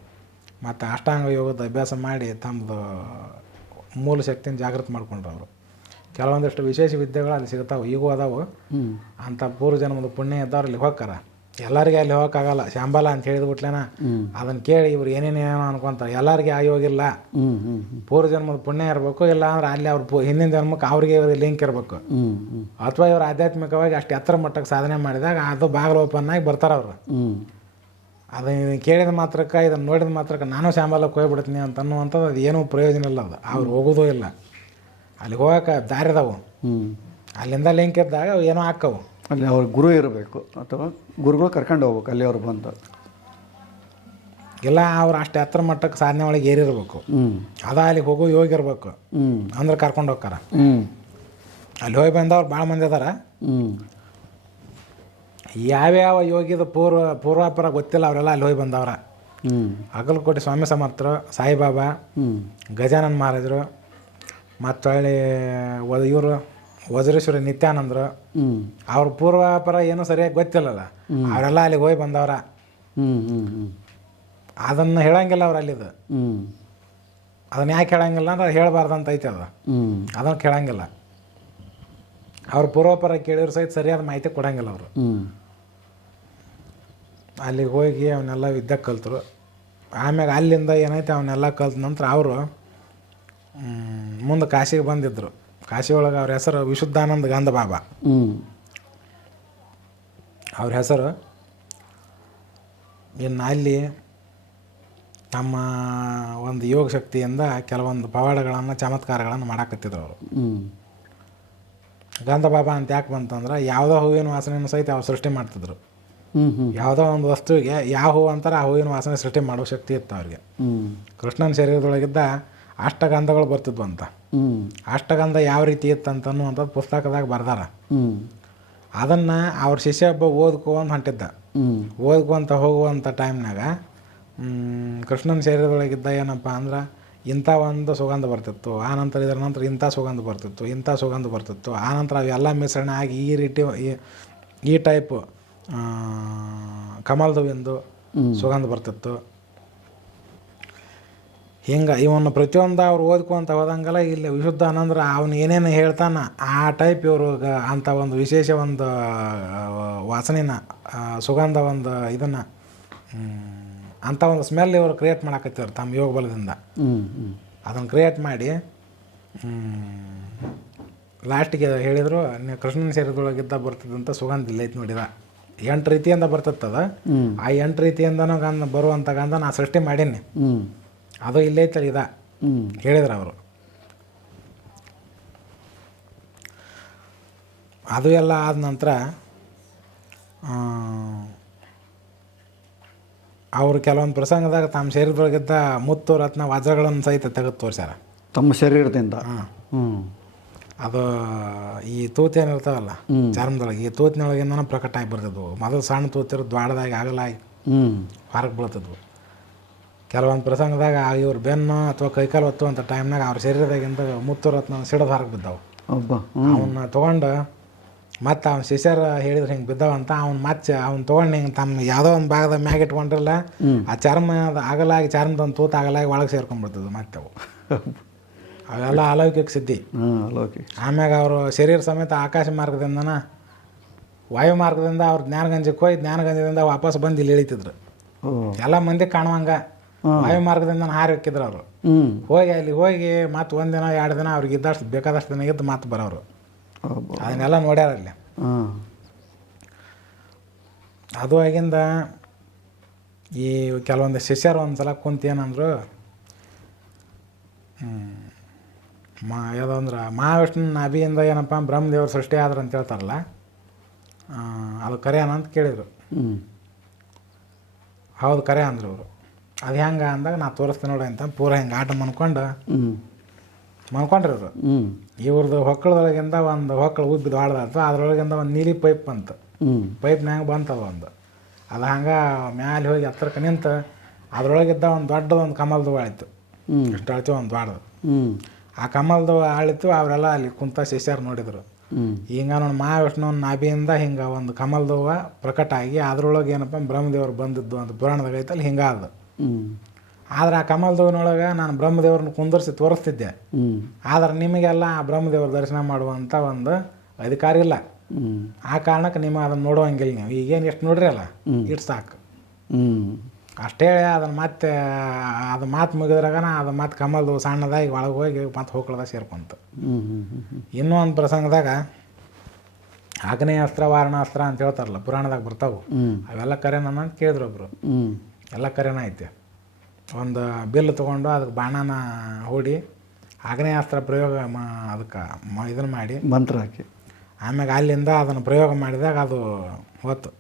ಮತ್ತು ಅಷ್ಟಾಂಗ ಯೋಗದ ಅಭ್ಯಾಸ ಮಾಡಿ ತಮ್ಮದು ಮೂಲ ಶಕ್ತಿನ ಜಾಗೃತಿ ಮಾಡ್ಕೊಂಡ್ರು ಅವರು. ಕೆಲವೊಂದಿಷ್ಟು ವಿಶೇಷ ವಿದ್ಯೆಗಳು ಅಲ್ಲಿ ಸಿಗ್ತಾವೆ ಈಗೂ ಅದಾವು. ಅಂತ ಅಂಥ ಪೂರ್ವ ಜನ್ಮದ ಪುಣ್ಯ ಇದ್ದವ್ರು ಅಲ್ಲಿ ಹೋಗ್ತಾರ. ಎಲ್ಲರಿಗೆ ಅಲ್ಲಿ ಹೋಗಕ್ಕಾಗಲ್ಲ. ಶಾಂಬಲ ಅಂತ ಹೇಳಿದ ಬಿಟ್ಲೇನ? ಅದನ್ನ ಕೇಳಿ ಇವ್ರು ಏನೇನೇನೋ ಅನ್ಕೊಂತಾರೆ. ಎಲ್ಲರಿಗೆ ಆಯೋಗಿಲ್ಲ ಪೂರ್ವ ಜನ್ಮದ ಪುಣ್ಯ ಇರಬೇಕು ಇಲ್ಲ ಅಂದ್ರೆ ಅಲ್ಲಿ ಅವ್ರ ಹಿಂದಿನ ಜನ್ಮಕ್ಕೆ ಅವ್ರಿಗೆ ಇವ್ರಿಗೆ ಲಿಂಕ್ ಇರಬೇಕು. ಅಥವಾ ಇವ್ರು ಆಧ್ಯಾತ್ಮಿಕವಾಗಿ ಅಷ್ಟು ಎತ್ತರ ಮಟ್ಟಕ್ಕೆ ಸಾಧನೆ ಮಾಡಿದಾಗ ಅದು ಬಾಗಿಲು ಓಪನ್ ಆಗಿ ಬರ್ತಾರೆ ಅವರು. ಅದನ್ನ ಅದನ್ನು ಕೇಳಿದ ಮಾತ್ರಕ್ಕೆ ಇದನ್ನು ನೋಡಿದ ಮಾತ್ರಕ್ಕೆ ನಾನು ಶಾಂಬಲಕ್ಕೆ ಹೋಗ್ಬಿಡ್ತೀನಿ ಅಂತ ಅನ್ನುವಂಥದ್ದು ಅದು ಏನೂ ಪ್ರಯೋಜನ ಇಲ್ಲ ಅದು. ಅವ್ರು ಹೋಗೋದೂ ಇಲ್ಲ. ಅಲ್ಲಿ ಹೋಗಕ್ಕೆ ದಾರಿ ಅದಾವು. ಹ್ಞೂ ಅಲ್ಲಿಂದ ಲಿಂಕ್ ಇದ್ದಾಗ ಅವು ಏನೋ ಹಾಕವು. ಅಲ್ಲಿ ಅವ್ರ ಗುರು ಇರಬೇಕು ಅಥವಾ ಗುರುಗಳು ಕರ್ಕೊಂಡು ಹೋಗ್ಬೇಕು ಅಲ್ಲಿ ಅವ್ರು ಬಂದು. ಇಲ್ಲ ಅವ್ರು ಅಷ್ಟು ಎತ್ತರ ಮಟ್ಟಕ್ಕೆ ಸಾಧನೆ ಒಳಗೆ ಏರಿರ್ಬೇಕು. ಹ್ಞೂ ಅದ ಅಲ್ಲಿಗೆ ಹೋಗೋ ಯೋಗಿರ್ಬೇಕು ಹ್ಞೂ ಅಂದ್ರೆ ಕರ್ಕೊಂಡು ಹೋಗ್ತಾರ. ಹ್ಞೂ ಅಲ್ಲಿ ಹೋಗಿ ಬಂದವ್ರು ಭಾಳ ಮಂದಿ ಅದಾರ. ಯಾವ್ಯಾವ ಯೋಗಿದ ಪೂರ್ವ ಪೂರ್ವಾಪರ ಗೊತ್ತಿಲ್ಲ ಅವರೆಲ್ಲ ಅಲ್ಲಿ ಹೋಗಿ ಬಂದವ್ರ. ಹ್ಞೂ ಅಗಲಕೋಟೆ ಸ್ವಾಮಿ ಸಮರ್ಥರು ಸಾಯಿಬಾಬಾ ಗಜಾನನ್ ಮಹಾರಾಜರು ಮತ್ತು ಹೊಳ್ಳಿ ಇವರು ವಜ್ರೇಶ್ವರಿ ನಿತ್ಯಾನಂದರು ಅವ್ರ ಪೂರ್ವಾಪರ ಏನೂ ಸರಿಯಾಗಿ ಗೊತ್ತಿಲ್ಲಲ್ಲ. ಅವರೆಲ್ಲ ಅಲ್ಲಿಗೆ ಹೋಗಿ ಬಂದವ್ರ. ಅದನ್ನು ಹೇಳಂಗಿಲ್ಲ ಅವ್ರು ಅಲ್ಲಿದು. ಅದನ್ನ ಯಾಕೆ ಹೇಳಂಗಿಲ್ಲ ಅಂದ್ರೆ ಹೇಳಬಾರ್ದು ಅಂತ ಐತೆ ಅದು. ಅದನ್ನು ಕೇಳಂಗಿಲ್ಲ. ಅವ್ರ ಪೂರ್ವಾಪರ ಕೇಳಿದ್ರು ಸಹಿತ ಸರಿಯಾದ ಮಾಹಿತಿ ಕೊಡಂಗಿಲ್ಲ ಅವರು. ಅಲ್ಲಿಗೆ ಹೋಗಿ ಅವನ್ನೆಲ್ಲ ವಿದ್ಯೆ ಕಲ್ತರು. ಆಮ್ಯಾಗ ಅಲ್ಲಿಂದ ಏನೈತೆ ಅವನ್ನೆಲ್ಲ ಕಲ್ತ ನಂತರ ಅವರು ಮುಂದೆ ಕಾಶಿಗೆ ಬಂದಿದ್ದರು ಕಾಶಿ ಒಳಗೆ ಅವ್ರ ಹೆಸರು ವಿಶುದ್ಧಾನಂದ ಗಂಧ ಬಾಬಾ ಅವ್ರ ಹೆಸರು ಇನ್ನು ಅಲ್ಲಿ ನಮ್ಮ ಒಂದು ಯೋಗ ಶಕ್ತಿಯಿಂದ ಕೆಲವೊಂದು ಪವಾಡಗಳನ್ನು ಚಮತ್ಕಾರಗಳನ್ನು ಮಾಡಾಕತ್ತಿದ್ರು ಅವರು. ಗಂಧ ಬಾಬಾ ಅಂತ ಯಾಕೆ ಬಂತಂದ್ರೆ ಯಾವುದೋ ಹೂವಿನ ವಾಸನೆಯನ್ನು ಸಹಿತ ಅವ್ರು ಸೃಷ್ಟಿ ಮಾಡ್ತಿದ್ರು. ಯಾವುದೋ ಒಂದು ವಸ್ತುವಿಗೆ ಯಾವ ಹೂವು ಅಂತಾರೆ ಆ ಹೂವಿನ ವಾಸನೆ ಸೃಷ್ಟಿ ಮಾಡೋ ಶಕ್ತಿ ಇತ್ತು ಅವ್ರಿಗೆ. ಕೃಷ್ಣನ ಶರೀರದೊಳಗಿದ್ದ ಅಷ್ಟಗಂಧಗಳು ಬರ್ತಿದ್ವು ಅಂತ. ಅಷ್ಟಗಂಧ ಯಾವ ರೀತಿ ಇತ್ತು ಅಂತ ಪುಸ್ತಕದಾಗ ಬರ್ದಾರ. ಹ್ಞೂ ಅದನ್ನು ಅವ್ರ ಶಿಷ್ಯ ಒಬ್ಬ ಓದ್ಕೊಂತ ಹೊಂಟಿದ್ದ. ಓದ್ಕೊಂತ ಹೋಗುವಂಥ ಟೈಮ್ನಾಗ ಕೃಷ್ಣನ ಶರೀರದೊಳಗಿದ್ದ ಏನಪ್ಪ ಅಂದ್ರೆ ಇಂಥ ಒಂದು ಸುಗಂಧ ಬರ್ತಿತ್ತು ಆ ನಂತರ ಇದರ ನಂತರ ಇಂಥ ಸುಗಂಧ ಬರ್ತಿತ್ತು ಇಂಥ ಸುಗಂಧ ಬರ್ತಿತ್ತು ಆ ನಂತರ ಅವೆಲ್ಲ ಮಿಶ್ರಣ ಆಗಿ ಈ ರೀತಿ ಈ- ಟೈಪ್ ಟೈಪ್ ಕಮಲ್ದವಿಂದು ಸುಗಂಧ ಬರ್ತಿತ್ತು. ಹಿಂಗೆ ಇವನ್ನ ಪ್ರತಿಯೊಂದು ಅವ್ರು ಓದ್ಕೊಂತ ಹೋದಂಗೆಲ್ಲ ಇಲ್ಲಿ ವಿಶುದ್ಧ ಅನ್ನಂದ್ರೆ ಅವನು ಏನೇನು ಹೇಳ್ತಾನ ಆ ಟೈಪ್ ಇವರು ಅಂಥ ಒಂದು ವಿಶೇಷ ಒಂದು ವಾಸನೆನ ಸುಗಂಧ ಒಂದು ಇದನ್ನು ಅಂಥ ಒಂದು ಸ್ಮೆಲ್ ಇವರು ಕ್ರಿಯೇಟ್ ಮಾಡಾಕತ್ತಾರೆ ತಮ್ಮ ಯೋಗ ಬಲದಿಂದ ಅದನ್ನ ಕ್ರಿಯೇಟ್ ಮಾಡಿ ಲಾಸ್ಟಿಗೆ ಹೇಳಿದರು ನೀವು ಕೃಷ್ಣನ ಸೇರಿದೊಳಗಿದ್ದ ಬರ್ತದಂತ ಸುಗಂಧ ಇಲ್ಲ ಐತೆ ನೋಡಿದ. ಎಂಟು ರೀತಿಯಿಂದ ಬರ್ತತ್ತದ. ಹ್ಞೂ ಆ ಎಂಟು ರೀತಿಯಿಂದನೂ ಗಂಧ ಬರುವಂಥ ಗಂಧ ನಾ ಸೃಷ್ಟಿ ಮಾಡೀನಿ. ಅದು ಇಲ್ಲೇ ಐತಲ್ಲ ಇದ. ಹೇಳಿದ್ರು ಅವರು. ಅದು ಎಲ್ಲ ಆದ ನಂತರ ಅವರು ಕೆಲವೊಂದು ಪ್ರಸಂಗದಾಗ ತಮ್ಮ ಶರೀರದೊಳಗಿದ್ದ ಮುತ್ತು ರತ್ನ ವಜ್ರಗಳನ್ನು ಸಹಿತ ತೆಗೆದು ತೋರಿಸ್ಯಾರ. ತಮ್ಮ ಶರೀರದಿಂದ? ಹಾಂ. ಹ್ಞೂ ಅದು ಈ ತೂತು ಏನಿರ್ತಾವಲ್ಲ ಚರ್ಮದೊಳಗೆ ಈ ತೂತಿನೊಳಗಿಂದನೂ ಪ್ರಕಟ ಆಗಿ ಬರ್ತಿದ್ವು. ಮೊದಲು ಸಣ್ಣ ತೂತಿರು ದ್ವಾಡದಾಗಿ ಆಗಲಾಗಿ ಹೊರಗೆ ಬೀಳ್ತಿದ್ವು. ಕೆಲವೊಂದು ಪ್ರಸಂಗದಾಗ ಇವ್ರ ಬೆನ್ನು ಅಥವಾ ಕೈಕಾಲು ಅಂತ ಟೈಮ್ನಾಗ ಅವ್ರ ಶರೀರದಾಗಿಂದ ಮುತ್ತು ರತ್ನ ಸಿಡದು ಹೊರಗೆ ಬಿದ್ದಾವೆ. ಅವನ್ನ ತೊಗೊಂಡು ಮತ್ತು ಅವ್ನ ಶಿಷ್ಯರ ಹೇಳಿದ್ರೆ ಹಿಂಗೆ ಬಿದ್ದಾವಂತ ಅವ್ನು ಮತ್ತೆ ಅವ್ನು ತೊಗೊಂಡು ಹಿಂಗೆ ತಮ್ಮ ಯಾವುದೋ ಒಂದು ಭಾಗದ ಮ್ಯಾಗ ಇಟ್ಕೊಂಡಿರಲ್ಲ ಆ ಚರ್ಮ ಆಗಲಾಗಿ ಚರ್ಮದ ಒಂದು ತೂತು ಆಗಲಾಗಿ ಒಳಗೆ ಸೇರ್ಕೊಂಡ್ಬಿಡ್ತದೆ ಮತ್ತೆ ಅವು. ಅವೆಲ್ಲ ಅಲೌಕಿಕ ಸಿದ್ಧಿ. ಆಮ್ಯಾಗ ಅವರು ಶರೀರ ಸಮೇತ ಆಕಾಶ ಮಾರ್ಗದಿಂದನ ವಾಯು ಮಾರ್ಗದಿಂದ ಅವ್ರು ಜ್ಞಾನಗಂಜಕ್ಕೆ ಹೋಗಿ ಜ್ಞಾನಗಂಜದಿಂದ ವಾಪಸ್ ಬಂದು ಇಲ್ಲಿ ಇಳಿತಿದ್ರು. ಎಲ್ಲ ಮಂದಿ ಕಾಣುವಂಗ. ವಾಯು ಮಾರ್ಗದಿಂದ ಹಾರಿ ಹಾಕಿದ್ರು ಅವರು. ಹೋಗಿ ಅಲ್ಲಿ ಹೋಗಿ ಮತ್ತೆ ಒಂದಿನ ಎರಡು ದಿನ ಅವ್ರಿಗೆ ಇದ್ದಷ್ಟು ಬೇಕಾದಷ್ಟು ದಿನ ಇದ್ದು ಮತ್ತೆ ಬರೋರು. ಅದನ್ನೆಲ್ಲ ನೋಡ್ಯಾರ ಅಲ್ಲಿ. ಅದು ಆಗಿಂದ ಈ ಕೆಲವೊಂದು ಶಿಷ್ಯರು ಒಂದ್ಸಲ ಸಲ ಕುಂತು ಏನಂದ್ರು ಹ್ಮ್, ಮಾ ಯಾವುದೋ ಅಂದ್ರೆ ಮಹಾವಿಷ್ಣು ನಾಭಿಯಿಂದ ಏನಪ್ಪ ಬ್ರಹ್ಮದೇವ್ರ ಸೃಷ್ಟಿ ಆದ್ರು ಅಂತ ಹೇಳ್ತಾರಲ್ಲ ಆ, ಅದು ಕರೆಯನ ಅಂತ ಕೇಳಿದರು. ಹೌದು ಕರೆ ಅಂದ್ರು ಅವರು. ಅದು ಹೆಂಗೆ ಅಂದಾಗ ನಾ ತೋರಿಸ್ತೀನಿ ನೋಡಿ ಅಂತ ಪೂರ ಹಿಂಗೆ ಆಟ ಮನ್ಕೊಂಡು. ಮನ್ಕೊಂಡ್ರಿ ಅವರು ಇವ್ರದ್ದು ಹೊಕ್ಕಳದೊಳಗಿಂದ ಒಂದು ಹೊಕ್ಕಳು ಉದ್ದ ಹಾಳ್ದಾಯ್ತು ಅದ್ರೊಳಗಿಂದ ಒಂದು ನೀಲಿ ಪೈಪ್ ಬಂತು. ಹ್ಞೂ ಪೈಪ್ನ್ಯಾಗ ಬಂತದ ಒಂದು. ಅದು ಹಂಗೆ ಮ್ಯಾಲೆ ಹೋಗಿ ಹತ್ರಕ್ಕೆ ನಿಂತು ಅದ್ರೊಳಗಿದ್ದ ಒಂದು ದೊಡ್ಡದೊಂದು ಕಮಲ್ದು ಆಳಿತು ಇಷ್ಟು ಅಳ್ತೀವಿ ಒಂದು ದೊಡ್ಡದು ಆ ಕಮಲ್ದು ಆಳಿತು ಅವರೆಲ್ಲ ಅಲ್ಲಿ ಕುಂತ ಶಿಷ್ಯರು ನೋಡಿದರು. ಹಿಂಗ ನೋಡಿ ಮಹಾವಿಷ್ಣು ನಾಭಿಯಿಂದ ಹಿಂಗೆ ಒಂದು ಕಮಲ್ದವ ಪ್ರಕಟ ಆಗಿ ಅದ್ರೊಳಗೆ ಏನಪ್ಪ ಬ್ರಹ್ಮದೇವರು ಬಂದಿದ್ದು ಅಂತ ಪುರಾಣದಾಗ ಐತಲ್ಲಿ ಹಿಂಗೆ ಅದು ಆದ್ರೆ ಆ ಕಮಲ್ದವನೊಳಗೆ ನಾನು ಬ್ರಹ್ಮದೇವ್ರನ್ನ ಕುಂದರ್ಸಿ ತೋರಿಸ್ತಿದ್ದೆ. ಆದ್ರೆ ನಿಮಗೆಲ್ಲ ಆ ಬ್ರಹ್ಮದೇವ್ರ ದರ್ಶನ ಮಾಡುವಂಥ ಒಂದು ಅಧಿಕಾರ ಇಲ್ಲ. ಆ ಕಾರಣಕ್ಕೆ ನಿಮ್ಮ ಅದನ್ನು ನೋಡುವಂಗಿಲ್ಲ ನೀವು. ಈಗೇನು ಎಷ್ಟು ನೋಡ್ರಿ ಅಲ್ಲ? ಇಟ್ಟು ಸಾಕು. ಅಷ್ಟೇ ಅದನ್ನು ಮತ್ತೆ, ಅದು ಮಾತು ಮುಗಿದ್ರಾಗನ ಅದು ಮತ್ತೆ ಕಮಲ್ದು ಸಣ್ಣದಾಗಿ ಒಳಗೆ ಹೋಗಿ ಮತ್ತೆ ಹೋಗ್ಳದಾಗ ಸೇರ್ಕೊಂತು. ಇನ್ನೂ ಒಂದು ಪ್ರಸಂಗದಾಗ ಆಗ್ನೇಯಾಸ್ತ್ರ ವಾರಣಾಸ್ತ್ರ ಅಂತ ಹೇಳ್ತಾರಲ್ಲ ಪುರಾಣದಾಗ ಬರ್ತಾವು. ಅವೆಲ್ಲ ಕರೆನ ಅಂತ ಕೇಳಿದ್ರು ಒಬ್ರು. ಎಲ್ಲ ಕರೆನ ಐತೆ. ಒಂದು ಬಿಲ್ ತೊಗೊಂಡು ಅದಕ್ಕೆ ಬಾಣನ ಹೂಡಿ ಆಗ್ನೇಯಾಸ್ತ್ರ ಪ್ರಯೋಗ ಮಾ ಅದಕ್ಕೆ ಮ ಇದನ್ನು ಮಾಡಿ ಮಂತ್ರ ಹಾಕಿ. ಆಮ್ಯಾಗ ಅಲ್ಲಿಂದ ಅದನ್ನು ಪ್ರಯೋಗ ಮಾಡಿದಾಗ ಅದು ಹೊತ್ತು.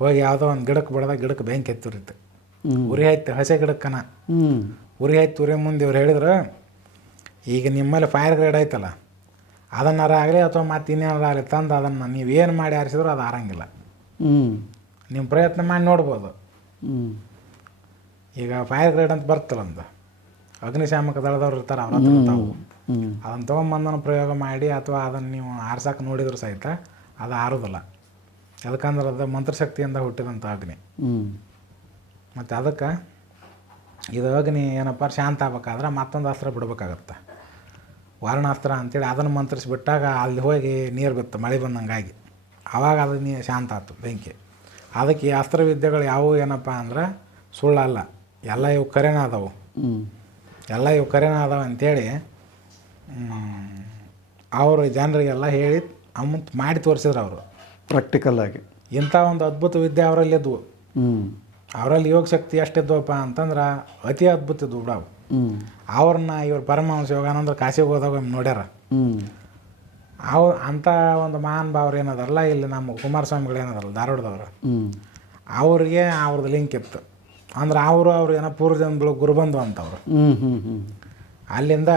ಹೋಗಿ ಯಾವುದೋ ಒಂದು ಗಿಡಕ್ಕೆ ಬಿಡ್ದಾಗ ಗಿಡಕ್ಕೆ ಬೆಂಕಿ ಎತ್ತುರಿತ್ತು ಉರಿ ಆಯ್ತು ಹಸೆ ಗಿಡಕ್ಕನ. ಉರಿ ಆಯ್ತು ಉರಿ ಮುಂದೆ ಇವ್ರು ಹೇಳಿದ್ರು ಈಗ ನಿಮ್ಮಲ್ಲಿ ಫೈರ್ ಗ್ರೇಡ್ ಐತಲ್ಲ ಅದನ್ನಾರ ಆಗಲಿ ಅಥವಾ ಮತ್ತೆ ಇನ್ನೇನಾರ ಆಗಲಿ ತಂದು ಅದನ್ನು ನೀವು ಏನು ಮಾಡಿ ಆರಿಸಿದ್ರು ಅದು ಆರಂಗಿಲ್ಲ. ನಿಮ್ಮ ಪ್ರಯತ್ನ ಮಾಡಿ ನೋಡ್ಬೋದು. ಈಗ ಫೈರ್ ಗ್ರೇಡ್ ಅಂತ ಬರ್ತಲ್ಲ ಒಂದು ಅಗ್ನಿಶಾಮಕ ದಳದವ್ರು ಇರ್ತಾರೆ ಅವ್ರ ಹತ್ರ ತಾವು. ಅದನ್ನು ತೊಗೊಂಬಂದನ್ನು ಪ್ರಯೋಗ ಮಾಡಿ ಅಥವಾ ಅದನ್ನು ನೀವು ಆರ್ಸಕ್ಕೆ ನೋಡಿದ್ರು ಸಹಿತ ಅದು ಆರೋದಿಲ್ಲ. ಯಾಕಂದ್ರೆ ಅದು ಮಂತ್ರಶಕ್ತಿಯಿಂದ ಹುಟ್ಟಿದಂಥ ಅಗ್ನಿ. ಮತ್ತು ಅದಕ್ಕೆ ಇದು ಅಗ್ನಿ ಏನಪ್ಪ ಶಾಂತ ಆಗ್ಬೇಕಾದ್ರೆ ಮತ್ತೊಂದು ಅಸ್ತ್ರ ಬಿಡ್ಬೇಕಾಗತ್ತೆ. ವರ್ಣಾಸ್ತ್ರ ಅಂತೇಳಿ ಅದನ್ನು ಮಂತ್ರಿಸಿಬಿಟ್ಟಾಗ ಅಲ್ಲಿ ಹೋಗಿ ನೀರು ಬಿತ್ತು ಮಳೆ ಬಂದಂಗಾಗಿ. ಆವಾಗ ಅದು ನೀ ಶಾಂತ ಆಯ್ತು ಬೆಂಕಿ. ಅದಕ್ಕೆ ಈ ಅಸ್ತ್ರವಿದ್ಯೆಗಳು ಯಾವುವು ಏನಪ್ಪ ಅಂದ್ರೆ ಸುಳ್ಳಲ್ಲ. ಎಲ್ಲ ಇವು ಕರೆನ ಅದಾವು ಎಲ್ಲ ಇವು ಕರೆನ ಅದಾವ ಅಂತೇಳಿ ಅವರು ಜನರಿಗೆಲ್ಲ ಹೇಳಿ ಅಮ್ಮಂತ ಮಾಡಿ ತೋರಿಸಿದ್ರು ಅವರು. ಪ್ರಾಕ್ಟಿಕಲ್ ಆಗಿ. ಇಂಥ ಒಂದು ಅದ್ಭುತ ವಿದ್ಯೆ ಅವರಲ್ಲಿ ಇದ್ವು ಅವರಲ್ಲಿ ಯೋಗ ಶಕ್ತಿ ಎಷ್ಟಿದ್ವಪ್ಪ ಅಂತಂದ್ರೆ ಅತಿ ಅದ್ಭುತ ಇದ್ವು ಬಿಡವು. ಅವ್ರನ್ನ ಇವ್ರು ಪರಮಹಂಸ ಯೋಗಾನಂದ್ರೆ ಕಾಶಿಗೆ ಹೋದಾಗ ಒಮ್ಮೆ ನೋಡ್ಯಾರ ಅವ್ರು ಅಂಥ ಒಂದು ಮಹಾನ್ ಭಾವ್ರು ಏನದಾರಲ್ಲ ಇಲ್ಲಿ ನಮ್ಮ ಕುಮಾರಸ್ವಾಮಿಗಳು ಏನದಲ್ಲ ಧಾರವಾಡದವ್ರು ಅವ್ರಿಗೆ ಅವ್ರದ್ದು ಲಿಂಕ್ ಇತ್ತು. ಅಂದ್ರೆ ಅವರು ಅವ್ರು ಏನೋ ಪೂರ್ವಜನ್ಗಳು ಗುರುಬಂಧು ಅಂತವ್ರು. ಅಲ್ಲಿಂದ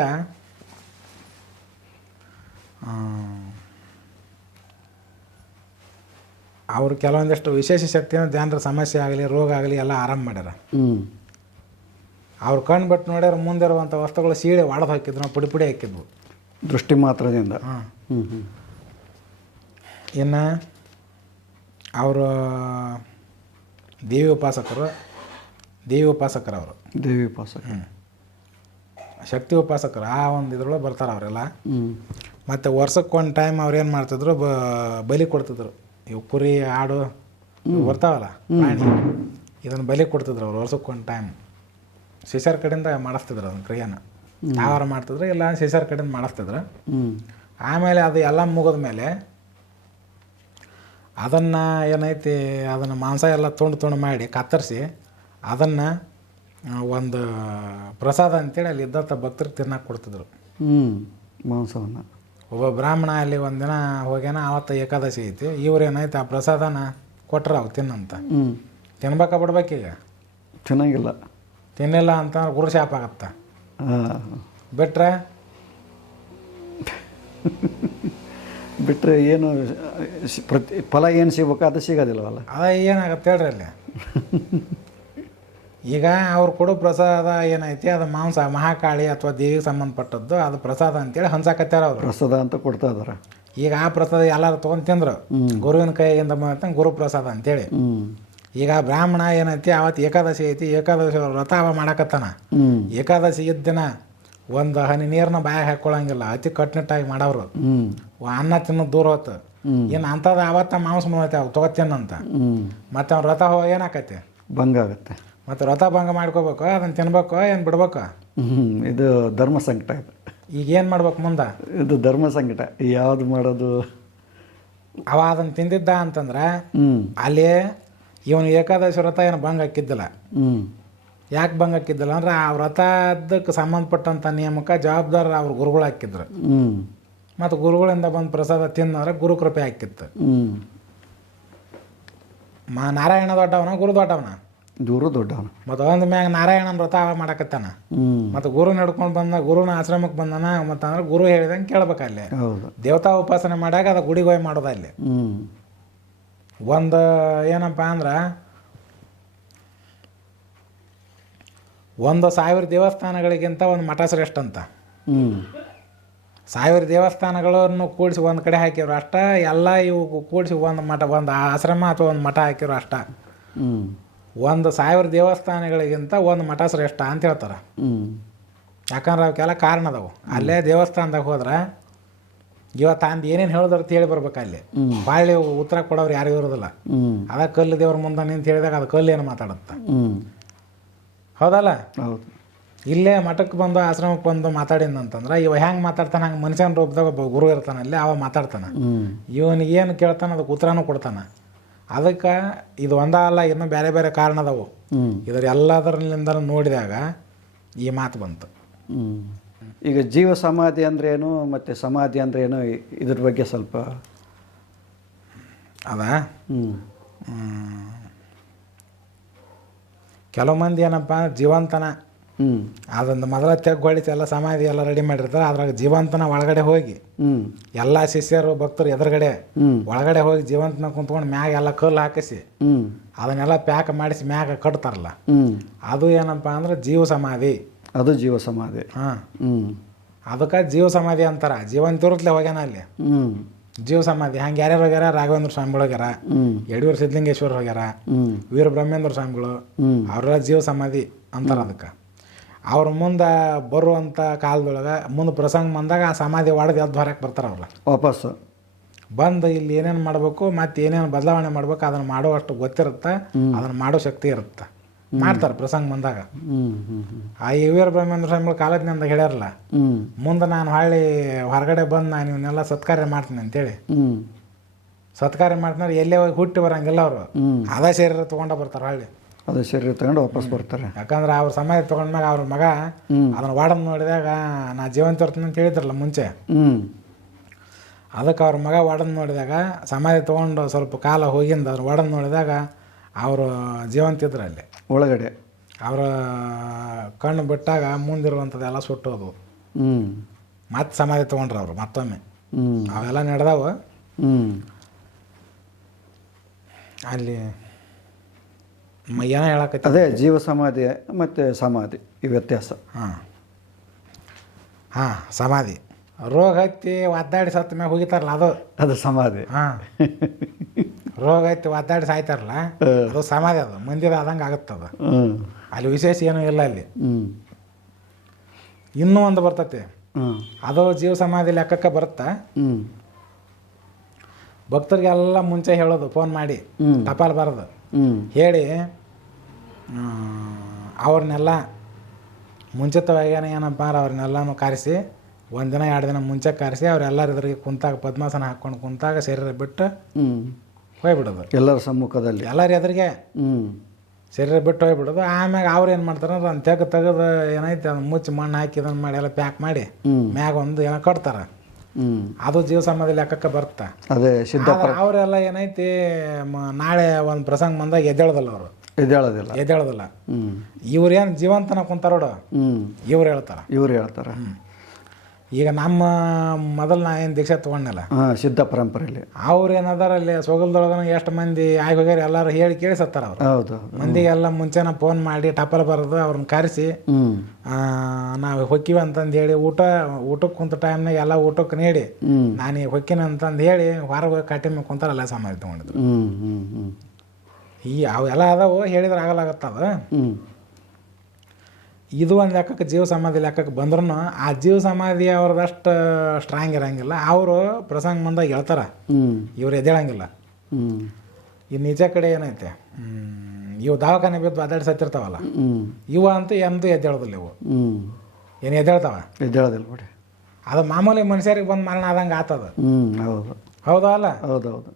ಅವ್ರು ಕೆಲವೊಂದಿಷ್ಟು ವಿಶೇಷ ಶಕ್ತಿಯನ್ನು ಜನರ ಸಮಸ್ಯೆ ಆಗಲಿ ರೋಗ ಆಗಲಿ ಎಲ್ಲ ಆರಾಮ ಮಾಡ್ಯಾರ. ಅವ್ರು ಕಣ್ಣು ಬಿಟ್ಟು ನೋಡ್ಯಾರ ಮುಂದಿರುವಂಥ ವಸ್ತುಗಳು ಸೀಳೆ ಒಡೆದು ಹಾಕಿದ್ರು ನಾವು ಪುಡಿ ಪುಡಿ ಹಾಕಿದ್ವು. ದೃಷ್ಟಿ ಮಾತ್ರದಿಂದ ಹಾಂ. ಇನ್ನು ಅವರು ದೇವಿ ಉಪಾಸಕರು ದೇವಿ ಉಪಾಸಕರು ಅವರು ದೇವಿ ಉಪಾಸಕ ಶಕ್ತಿ ಉಪಾಸಕರು ಆ ಒಂದು ಇದ್ರೊಳಗೆ ಬರ್ತಾರೆ ಅವರೆಲ್ಲ. ಮತ್ತು ವರ್ಷಕ್ಕೆ ಒಂದು ಟೈಮ್ ಅವ್ರು ಏನು ಮಾಡ್ತಿದ್ರು ಬ ಬಲಿ ಕೊಡ್ತಿದ್ರು. ಇವು ಕುರಿ ಆಡು ಬರ್ತಾವಲ್ಲ ಪ್ರಾಣಿ. ಇದನ್ನು ಬಲಿ ಕೊಡ್ತಿದ್ರು ಅವ್ರು ವರ್ಷಕ್ಕೆ ಒಂದು ಟೈಮ್ ಶಿಷ್ಯರ ಕಡೆಯಿಂದ ಮಾಡಿಸ್ತಿದ್ರು ಅದನ್ನ ಕ್ರಿಯೆನ. ಯಾವಾರ ಮಾಡ್ತಿದ್ರು ಇಲ್ಲ ಶಿಷ್ಯರ ಕಡೆಯಿಂದ ಮಾಡಿಸ್ತಿದ್ರು. ಆಮೇಲೆ ಅದು ಎಲ್ಲ ಮುಗಿದ ಮೇಲೆ ಅದನ್ನು ಏನೈತಿ ಅದನ್ನು ಮಾಂಸ ಎಲ್ಲ ತುಂಡು ತುಂಡು ಮಾಡಿ ಕತ್ತರಿಸಿ ಅದನ್ನು ಒಂದು ಪ್ರಸಾದ ಅಂತೇಳಿ ಅಲ್ಲಿ ಇದ್ದಂಥ ಭಕ್ತರಿಗೆ ತಿನ್ನಕ್ಕೆ ಕೊಡ್ತಿದ್ರು. ಹ್ಞೂ ಮಾಂಸವನ್ನು. ಒಬ್ಬ ಬ್ರಾಹ್ಮಣ ಅಲ್ಲಿ ಒಂದಿನ ಹೋಗ್ಯಾನ ಆವತ್ತು ಏಕಾದಶಿ ಐತಿ ಇವ್ರು ಏನೈತೆ ಆ ಪ್ರಸಾದನ ಕೊಟ್ರ ಅವು ತಿನ್ನಂತ. ತಿನ್ಬೇಕಾ ಬಿಡ್ಬೇಕೀಗ ಚೆನ್ನಾಗಿಲ್ಲ. ತಿನ್ನಿಲ್ಲ ಅಂತ ಗುರು ಶಾಪ ಆಗತ್ತ. ಬಿಟ್ರೆ ಬಿಟ್ಟರೆ ಏನು ಪ್ರತಿ ಫಲ ಏನು ಸಿಗ್ಬೇಕು ಅದು ಸಿಗೋದಿಲ್ಲವಲ್ಲ ಅದ ಏನಾಗತ್ತೆ ಹೇಳ್ರಿ ಅಲ್ಲಿ. ಈಗ ಅವ್ರು ಕೊಡೋ ಪ್ರಸಾದ ಏನೈತಿ ಅದು ಮಾಂಸ ಮಹಾಕಾಳಿ ಅಥವಾ ದೇವಿಗೆ ಸಂಬಂಧಪಟ್ಟದ್ದು ಅದು ಪ್ರಸಾದ ಅಂತೇಳಿ ಹಂಸಾಕತ್ತಾರ ಅವರು. ಪ್ರಸಾದ ಅಂತ ಕೊಡ್ತಾ ಇದಾರೆ. ಈಗ ಆ ಪ್ರಸಾದ ಎಲ್ಲರೂ ತೊಗೊಂಡು ತಿಂದ್ರು. ಗುರುವಿನ ಕೈಯಿಂದ ಬಂತ ಗುರು ಪ್ರಸಾದ ಅಂತೇಳಿ ಈಗ ಬ್ರಾಹ್ಮಣ ಏನೈತಿ ಅವತ್ತು ಏಕಾದಶಿ ಐತಿ ಏಕಾದಶಿ ವ್ರತ ಅವ ಮಾಡಕತ್ತಾನ. ಏಕಾದಶಿ ಇದ್ದ ದಿನ ಒಂದು ಹನಿ ನೀರನ್ನ ಬಾಯಾಗ ಹಾಕ್ಕೊಳಂಗಿಲ್ಲ ಅತಿ ಕಟ್ಟುನಿಟ್ಟಾಗಿ ಮಾಡವ್ರು. ಅನ್ನ ತಿನ್ನೋದು ದೂರ ಹೋತು ಏನ್ ಅಂತದ ಅಂಥದ್ದು ಅವತ್ತ ಮಾಂಸ ಮಾಡತ್ತೆ ಅವು ತೊಗೋತೀನಂತ ಮತ್ತೆ ಅವ್ನ ರಥ ಹೋಗಿ ಏನಾಕೈತಿ ಭಂಗ ಆಗುತ್ತೆ. ಮತ್ತು ರಥ ಭಂಗ ಮಾಡ್ಕೋಬೇಕು ಅದನ್ನು ತಿನ್ಬೇಕು ಏನು ಬಿಡ್ಬೇಕು? ಇದು ಧರ್ಮ ಸಂಕಟ ಈಗ ಏನು ಮಾಡ್ಬೇಕು ಮುಂದೆ? ಇದು ಧರ್ಮ ಸಂಕಟ. ಯಾವ್ದು ಮಾಡೋದು? ಅವ ಅದನ್ನು ತಿಂದಿದ್ದ ಅಂತಂದ್ರೆ ಅಲ್ಲಿ ಇವನು ಏಕಾದಶಿ ವ್ರತ ಏನು ಭಂಗ ಹಾಕಿದ್ದಿಲ್ಲ. ಯಾಕೆ ಹಾಕಿದ್ದಿಲ್ಲ? ಅಂದ್ರೆ ಆ ವ್ರತದಕ್ಕೆ ಸಂಬಂಧಪಟ್ಟಂಥ ನಿಯಮಕ್ಕೆ ಜವಾಬ್ದಾರ ಅವ್ರ ಗುರುಗಳು ಹಾಕಿದ್ರು. ಮತ್ತು ಗುರುಗಳಿಂದ ಬಂದು ಪ್ರಸಾದ ತಿನ್ನೋದ್ರೆ ಗುರು ಕೃಪೆ ಹಾಕಿತ್ತು. ಮಾ ನಾರಾಯಣ ದೊಡ್ಡವನ ಗುರು ದೊಡ್ಡವನ? ಗುರು ದೊಡ್ಡವನ. ಮತ್ತು ಒಂದು ಮ್ಯಾಗ ನಾರಾಯಣನ ವ್ರತ ಮಾಡಕತ್ತಾನ? ಮತ್ತು ಗುರು ನಡ್ಕೊಂಡು ಬಂದ ಗುರುನ ಆಶ್ರಮಕ್ಕೆ ಬಂದನ ಮತ್ತು ಅಂದ್ರೆ ಗುರು ಹೇಳಿದಂಗೆ ಕೇಳ್ಬೇಕು ಅಲ್ಲಿ. ಹೌದು. ದೇವತಾ ಉಪಾಸನೆ ಮಾಡಾಗ ಅದು ಗುಡಿಗೋಯ್ ಮಾಡೋದು ಅಲ್ಲಿ. ಒಂದು ಏನಪ್ಪ ಅಂದ್ರೆ ಒಂದು ಸಾವಿರ ದೇವಸ್ಥಾನಗಳಿಗಿಂತ ಒಂದು ಮಠ ಶ್ರೇಷ್ಠ ಅಂತ. ಸಾವಿರ ದೇವಸ್ಥಾನಗಳನ್ನು ಕೂಡಿಸಿ ಒಂದು ಕಡೆ ಹಾಕಿರು ಅಷ್ಟ ಎಲ್ಲ ಇವು ಕೂಡಿಸಿ ಒಂದು ಮಠ ಒಂದು ಆಶ್ರಮ ಅಥವಾ ಒಂದು ಮಠ ಹಾಕಿರು ಅಷ್ಟ. ಒಂದು ಸಾವಿರ ದೇವಸ್ಥಾನಗಳಿಗಿಂತ ಒಂದು ಮಠ ಶ್ರೇಷ್ಠ ಅಂತ ಹೇಳ್ತಾರೆ. ಯಾಕಂದ್ರೆ ಅವಕ್ಕೆಲ್ಲ ಕಾರಣ ಅದಾವು. ಅಲ್ಲೇ ದೇವಸ್ಥಾನದಾಗ ಹೋದ್ರೆ ಇವತ್ತು ಅಂದ ಏನೇನು ಹೇಳಿದ್ರು ಅಂತ ಹೇಳಿ ಬರ್ಬೇಕು ಅಲ್ಲಿ. ಬಾಳಿ ಉತ್ತರ ಕೊಡೋರು ಯಾರಿಗೂ ಇರೋದಿಲ್ಲ. ಅದ ಕಲ್ಲು ದೇವ್ರ ಮುಂದೆ ನಿಂತು ಹೇಳಿದಾಗ ಅದು ಕಲ್ಲು ಏನು ಮಾತಾಡುತ್ತೆ. ಹೌದಲ್ಲ? ಹೌದು. ಇಲ್ಲೇ ಮಠಕ್ಕೆ ಬಂದು ಆಶ್ರಮಕ್ಕೆ ಬಂದು ಮಾತಾಡಿದಂತಂದ್ರೆ ಇವ ಹೆಂಗೆ ಮಾತಾಡ್ತಾನೆ? ಹಂಗೆ ಮನುಷ್ಯನ ರೂಪದಾಗ ಒಬ್ಬ ಗುರು ಇರ್ತಾನೆ ಅಲ್ಲಿ ಅವ ಮಾತಾಡ್ತಾನೆ. ಇವನಿಗೆ ಏನು ಕೇಳ್ತಾನೆ? ಅದಕ್ಕೆ ಉತ್ತರನೂ ಕೊಡ್ತಾನೆ. ಅದಕ್ಕೆ ಇದು ಒಂದ ಅಲ್ಲ ಇನ್ನೂ ಬೇರೆ ಬೇರೆ ಕಾರಣ ಅದಾವು. ಇದರ ಎಲ್ಲದರಲ್ಲಿಂದ ನೋಡಿದಾಗ ಈ ಮಾತು ಬಂತು. ಈಗ ಜೀವ ಸಮಾಧಿ ಅಂದ್ರೆ ಏನು? ಮತ್ತು ಸಮಾಧಿ ಅಂದ್ರೆ ಏನು? ಇದ್ರ ಬಗ್ಗೆ ಸ್ವಲ್ಪ. ಅದ. ಕೆಲವು ಮಂದಿ ಏನಪ್ಪ ಜೀವಂತನ. ಅದೊಂದು ಮೊದಲ ತೆಗ್ ಹೊಡಿತು ಎಲ್ಲ ಸಮಾಧಿ ಎಲ್ಲ ರೆಡಿ ಮಾಡಿರ್ತಾರೆ ಅದ್ರಾಗ ಜೀವಂತನ ಒಳಗಡೆ ಹೋಗಿ. ಎಲ್ಲ ಶಿಷ್ಯರು ಭಕ್ತರು ಎದುರುಗಡೆ ಒಳಗಡೆ ಹೋಗಿ ಜೀವಂತನ ಕುಂತ್ಕೊಂಡು ಮ್ಯಾಗ ಎಲ್ಲ ಕಲ್ಲು ಹಾಕಿಸಿ ಅದನ್ನೆಲ್ಲ ಪ್ಯಾಕ್ ಮಾಡಿಸಿ ಮ್ಯಾಗ ಕಟ್ತಾರಲ್ಲ. ಅದು ಏನಪ್ಪ ಅಂದ್ರೆ ಜೀವ ಸಮಾಧಿ. ಅದು ಜೀವ ಸಮಾಧಿ. ಹಾಂ. ಅದಕ್ಕೆ ಜೀವ ಸಮಾಧಿ ಅಂತಾರ. ಜೀವಂತಿರುತ್ತಲೇ ಹೋಗ್ಯಾನ ಅಲ್ಲಿ. ಜೀವ ಸಮಾಧಿ. ಹಂಗೆ ಯಾರ್ಯಾರು ಹೋಗ್ಯಾರ? ರಾಘವೇಂದ್ರ ಸ್ವಾಮಿಗಳು ಹೋಗ್ಯಾರ. ಯಡಿಯೂರು ಸಿದ್ಧಲಿಂಗೇಶ್ವರ ಹೋಗ್ಯಾರ. ವೀರ ಬ್ರಹ್ಮೇಂದ್ರ ಸ್ವಾಮಿಗಳು. ಅವರೆಲ್ಲ ಜೀವ ಸಮಾಧಿ ಅಂತಾರ ಅದಕ್ಕೆ. ಅವ್ರ ಮುಂದೆ ಬರುವಂಥ ಕಾಲದೊಳಗೆ ಮುಂದೆ ಪ್ರಸಂಗ ಬಂದಾಗ ಆ ಸಮಾಧಿ ಒಡೆದು ಎದ್ದು ಹೊರಕ್ಕೆ ಬರ್ತಾರೆ ಅವ್ರು ವಾಪಸ್ಸು ಬಂದು ಇಲ್ಲಿ ಏನೇನು ಮಾಡಬೇಕು ಮತ್ತೆ ಏನೇನು ಬದಲಾವಣೆ ಮಾಡ್ಬೇಕು ಅದನ್ನು ಮಾಡುವಷ್ಟು ಗೊತ್ತಿರುತ್ತೆ ಅದನ್ನು ಮಾಡೋ ಶಕ್ತಿ ಇರುತ್ತೆ. ಮಾಡ್ತಾರೆ ಪ್ರಸಂಗ ಬಂದಾಗ. ಆ ಯು ವೀರ ಬ್ರಹ್ಮೇಂದ್ರ ಸ್ವಾಮಿಗಳು ಕಾಲೇಜ್ನಿಂದ ಹೇಳ್ಯಾರಲ್ಲ ಮುಂದೆ ನಾನು ಹೊಳ್ಳಿ ಹೊರಗಡೆ ಬಂದು ನಾನು ಇವನ್ನೆಲ್ಲ ಸತ್ಕಾರ್ಯ ಮಾಡ್ತೀನಿ ಅಂತೇಳಿ. ಸತ್ಕಾರ ಸತ್ಕಾರ್ಯ ಮಾಡ್ತಾರೆ ಎಲ್ಲೇ ಹೋಗಿ ಹುಟ್ಟಿ ಬರಂಗಿಲ್ಲ ಅವರು. ಅದೇ ಶರೀರ ತೊಗೊಂಡ ಬರ್ತಾರೆ ಹಳ್ಳಿ. ಅದೇ ಶರೀರ ತಗೊಂಡು ವಾಪಸ್ ಬರ್ತಾರೆ. ಯಾಕಂದ್ರೆ ಅವ್ರ ಸಮಯ ತೊಗೊಂಡ್ಮ್ಯಾಗ ಅವ್ರ ಮಗ ಅದನ್ನ ವಾಡನ್ ನೋಡಿದಾಗ ನಾ ಜೀವಂತ ಇರ್ತೀನಿ ಅಂತ ಹೇಳಿದ್ರಲ್ಲ ಮುಂಚೆ. ಅದಕ್ಕೆ ಅವ್ರ ಮಗ ವಾಡನ್ ನೋಡಿದಾಗ ಸಮಾಧಿ ತಗೊಂಡು ಸ್ವಲ್ಪ ಕಾಲ ಹೋಗಿಂದ ಅವ್ರ ವಾಡನ್ ನೋಡಿದಾಗ ಅವರು ಜೀವಂತ ಇದ್ರು ಅಲ್ಲಿ. ಒಳಗಡೆ. ಅವರ ಕಣ್ಣು ಬಿಟ್ಟಾಗ ಮುಂದಿರುವಂಥದ್ದೆಲ್ಲ ಸುಟ್ಟೋದು. ಹ್ಞೂ ಮತ್ತೆ ಸಮಾಧಿ ತೊಗೊಂಡ್ರು ಅವರು ಮತ್ತೊಮ್ಮೆ. ಅವೆಲ್ಲ ನಡೆದಾವ. ಅಲ್ಲಿ ಏನೋ ಹೇಳಕತ್ತ. ಅದೇ ಜೀವ ಸಮಾಧಿ ಮತ್ತು ಸಮಾಧಿ ಈ ವ್ಯತ್ಯಾಸ. ಹಾಂ. ಹಾಂ ಸಮಾಧಿ. ರೋಗ ಹತ್ತಿ ಒದ್ದಾಡಿ ಸತ್ತ ಮ್ಯಾಗ ಹೋಗಿತಾರಲ್ಲ ಅದು. ಅದು ಸಮಾಧಿ. ಹಾಂ. ರೋಗ ಐತೆ ಒದ್ದಾಡಿ ಸಾಯ್ತಾರಲ್ಲ ಅದು ಸಮಾಧಿ ಅದು ಮಂದಿರ ಆದಂಗೆ ಆಗುತ್ತದ. ಅಲ್ಲಿ ವಿಶೇಷ ಏನೂ ಇಲ್ಲ ಅಲ್ಲಿ. ಇನ್ನೂ ಒಂದು ಬರ್ತತಿ. ಅದು ಜೀವ ಸಮಾಧಿ ಲೆಕ್ಕಕ್ಕೆ ಬರುತ್ತಾ? ಭಕ್ತರಿಗೆಲ್ಲ ಮುಂಚೆ ಹೇಳೋದು ಫೋನ್ ಮಾಡಿ. ಟಪಾಲ್ ಬರೋದು ಹೇಳಿ ಅವ್ರನ್ನೆಲ್ಲ ಮುಂಚಿತವಾಗಿ ಏನಪ್ಪ ಅವ್ರನ್ನೆಲ್ಲನೂ ಕರೆಸಿ ಒಂದು ದಿನ ಎರಡು ದಿನ ಮುಂಚೆ ಕರೆಸಿ ಅವರೆಲ್ಲರ ಎದುರಿಗೆ ಕುಂತಾಗ ಪದ್ಮಾಸನ ಹಾಕ್ಕೊಂಡು ಕುಂತಾಗ ಶರೀರ ಬಿಟ್ಟು ಹೋಗ್ಬಿಡೋದು. ಎಲ್ಲರ ಸಮ್ಮುಖದಲ್ಲಿ. ಎಲ್ಲರ ಎದುರಿಗೆ? ಹ್ಞೂ ಶರೀರ ಬಿಟ್ಟು ಹೋಗ್ಬಿಡೋದು. ಆಮ್ಯಾಗ ಅವ್ರು ಏನು ಮಾಡ್ತಾರೆ ಅಂದ್ರೆ ಒಂದು ತೆಗೆದು ತೆಗೆದು ಏನೈತೆ ಅದನ್ನು ಮುಚ್ಚಿ ಮಣ್ಣು ಹಾಕಿ ಇದನ್ನು ಮಾಡಿ ಎಲ್ಲ ಪ್ಯಾಕ್ ಮಾಡಿ ಮ್ಯಾಗ ಒಂದು ಏನೋ ಕಟ್ತಾರೆ. ಅದು ಜೀವ ಸಮಾಧಿ ಲೆಕ್ಕಕ್ಕೆ ಬರುತ್ತೆ. ಅದೇ ಸಿದ್ಧ ಅವರೆಲ್ಲ ಏನೈತಿ ಮ- ನಾಳೆ ಒಂದು ಪ್ರಸಂಗ ಬಂದಾಗ ಎದ್ದೇಳೋದಲ್ಲ ಅವರು. ಎದ್ದೇಳೋದಿಲ್ಲ. ಎದ್ದೇಳೋದಿಲ್ಲ. ಹ್ಞೂ ಇವ್ರೇನು ಜೀವಂತನ ಕುಂತಾರೋಡು ಹ್ಞೂ ಇವ್ರು ಹೇಳ್ತಾರೆ. ಇವ್ರು ಹೇಳ್ತಾರೆ. ಈಗ ನಮ್ಮ ಮೊದಲು ನಾ ಏನು ದೀಕ್ಷೆ ತೊಗೊಂಡಲ್ಲ ಹಾಂ ಸಿದ್ಧ ಪರಂಪರೆಯಲ್ಲಿ ಅವ್ರು ಏನದಾರ ಅಲ್ಲಿ ಸೊಗಲ್ದೊಳಗನ ಎಷ್ಟು ಮಂದಿ ಆಗಿ ಹೋಗ್ಯಾರ ಎಲ್ಲರೂ ಹೇಳಿ ಕೇಳಿ ಸತ್ತಾರ ಅವ್ರು. ಹೌದು ಮಂದಿಗೆಲ್ಲ ಮುಂಚೆನ ಫೋನ್ ಮಾಡಿ ಟಪಲ್ ಬರೋದು ಅವ್ರನ್ನ ಕರೆಸಿ ನಾವು ಹೊಕ್ಕಿವಿ ಅಂತಂದು ಹೇಳಿ ಊಟ ಊಟಕ್ಕೆ ಕುಂತ ಟೈಮ್ನಾಗ ಎಲ್ಲ ಊಟಕ್ಕೆ ನೀಡಿ ನಾನು ಈಗ ಹೊಕ್ಕಿನ ಅಂತಂದು ಹೇಳಿ ಹೊರಗೆ ಹೋಗಿ ಕಟ್ಟಿ ಮೇಲೆ ಕುಂತಾರಲ್ಲ ಸಮಾಧಿ ತೊಗೊಂಡಿದ್ರು ಈ ಅವೆಲ್ಲ ಅದಾವು ಹೇಳಿದ್ರೆ ಆಗಲಾಗತ್ತದ. ಹ್ಞೂ ಇದು ಒಂದು ಲೆಕ್ಕಕ್ಕೆ ಜೀವ ಸಮಾಧಿ ಲೆಕ್ಕಕ್ಕೆ ಬಂದ್ರೂ ಆ ಜೀವ ಸಮಾಧಿ ಅವ್ರದಷ್ಟು ಸ್ಟ್ರಾಂಗ್ ಇರಂಗಿಲ್ಲ. ಅವರು ಪ್ರಸಂಗ ಬಂದಾಗ ಹೇಳ್ತಾರೆ. ಇವ್ರು ಎದ್ದೇಳಂಗಿಲ್ಲ. ಈ ನಿಜ ಕಡೆ ಏನೈತೆ? ಇವು ದವಾಖಾನೆ ಬಿದ್ದು ಅದಾಡಿ ಸತ್ತಿರ್ತಾವಲ್ಲ. ಇವು ಅಂತೂ ಎಂದೂ ಎದ್ದೇಳೋದಿಲ್ಲ ಇವು. ಏನು ಎದ್ದೇಳ್ತಾವ? ಎದ್ದೇಳೋದಿಲ್ಲ ಬಿಡಿ ಅದು ಮಾಮೂಲಿ ಮನುಷ್ಯರಿಗೆ ಬಂದು ಮರಣ ಆದಂಗೆ ಆತದ. ಹೌದು. ಹೌದಾ ಅಲ್ಲ? ಹೌದೌದು.